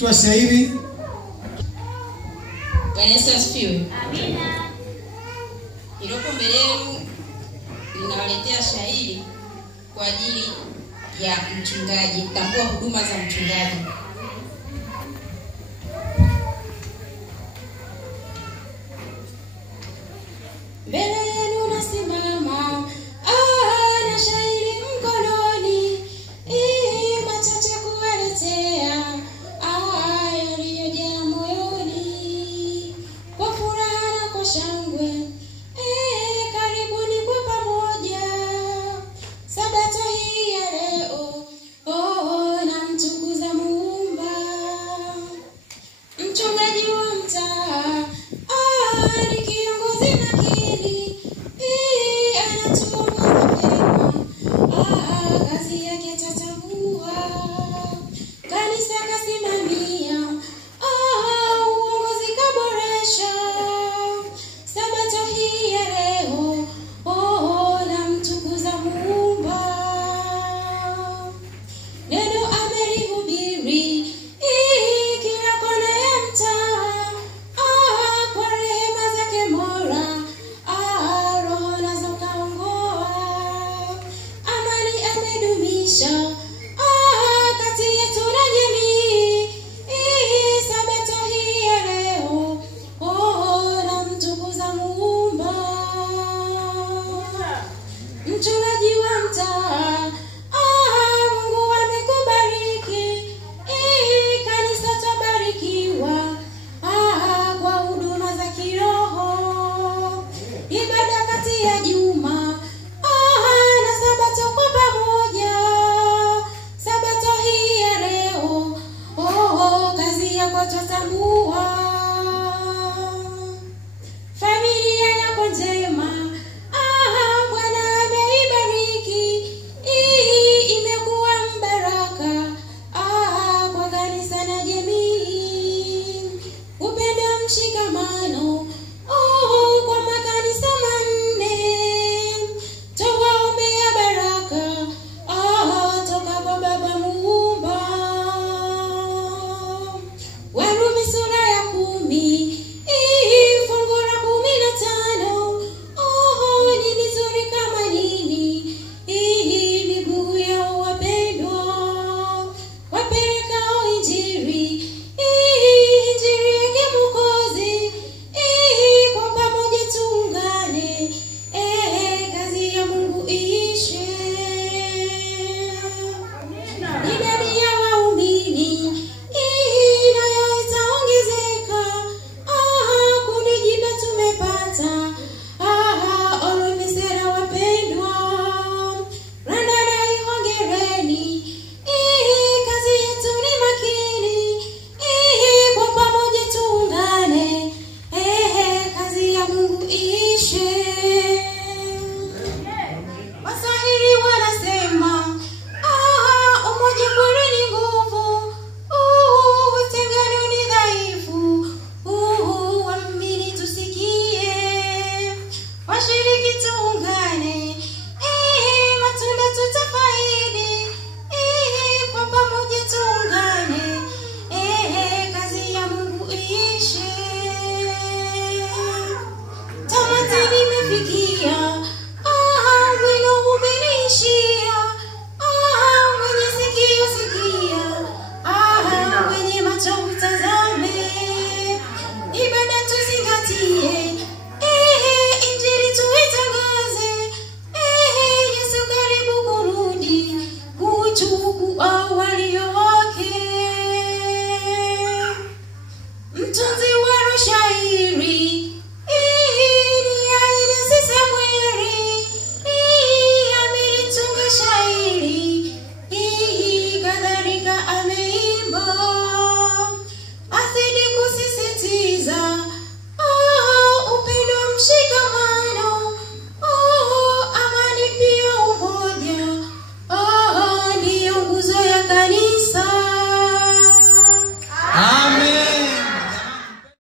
Tua shairi. Bwana Yesu asifiwe. Amina. Iloko mbele yenu ninawaletea shairi kwa ajili ya mchungaji, kutambua huduma za mchungaji. Mbele yenu nasimama na shairi mkononi, machache kuwaletea yaliyojaa moyoni. Kwa furaha na kwa shangwe karibuni kwa pamoja. Sabato hii ya leo namtukuza Muumba. Mchungaji wa mtaa ni kiongozi makini, anatuongoza vyema, kazi yake tatambua. Kanisa kasimamia, uongozi kaboresha. Sabato hii ya leo namtukuza Muumba. Neno amelihubiri kila kona ya mtaa, kwa rehema zake Mola roho nazo kaongoa. Amani amedumisha kati yetu na jamii. Sabato hii ya leo namtukuza Muumba. Mchungaji wa mtaa, Mungu amekubariki. Kanisa tabarikiwa kwa huduma za kiroho. Ibada kati ya juma na sabato kwa pamoja. Sabato hii ya leo kazi yako tutambua. Familia yako njema Bwana ameibariki. Imekuwa mbaraka kwa kanisa na jamii. Upendo mshikamano kwa makanisa manne. Tuwaombea baraka toka kwa Baba Muumba. Warumi sura ya 10 fungu la 15. Ni vizuri kama nini miguu ya wapendwa, wapelekao injili yake Mwokozi. Kwa pamoja tuungane, kazi ya Mungu iishe. Idadi ya waumini nayo itaongezeka. Kundi jipya tumepata, Oromesera wapendwa. Randana hongereni, kazi yetu ni makini. Kwa pamoja tuungane, kazi ya Mungu iishe. Waswahili wanasema umoja kweli ni nguvu, utengano ni dhaifu. Waamini tusikie, washiriki tuungane, matunda tutafaidi. Kwa pamoja tuungane, kazi ya Mungu iishe. Tamati nimefikia, wino umenishia. Mwenye sikio sikia, mwenye macho utazame. Ibada tuzingatie, injili tuitangaze. Yesu karibu kurudi kuchukua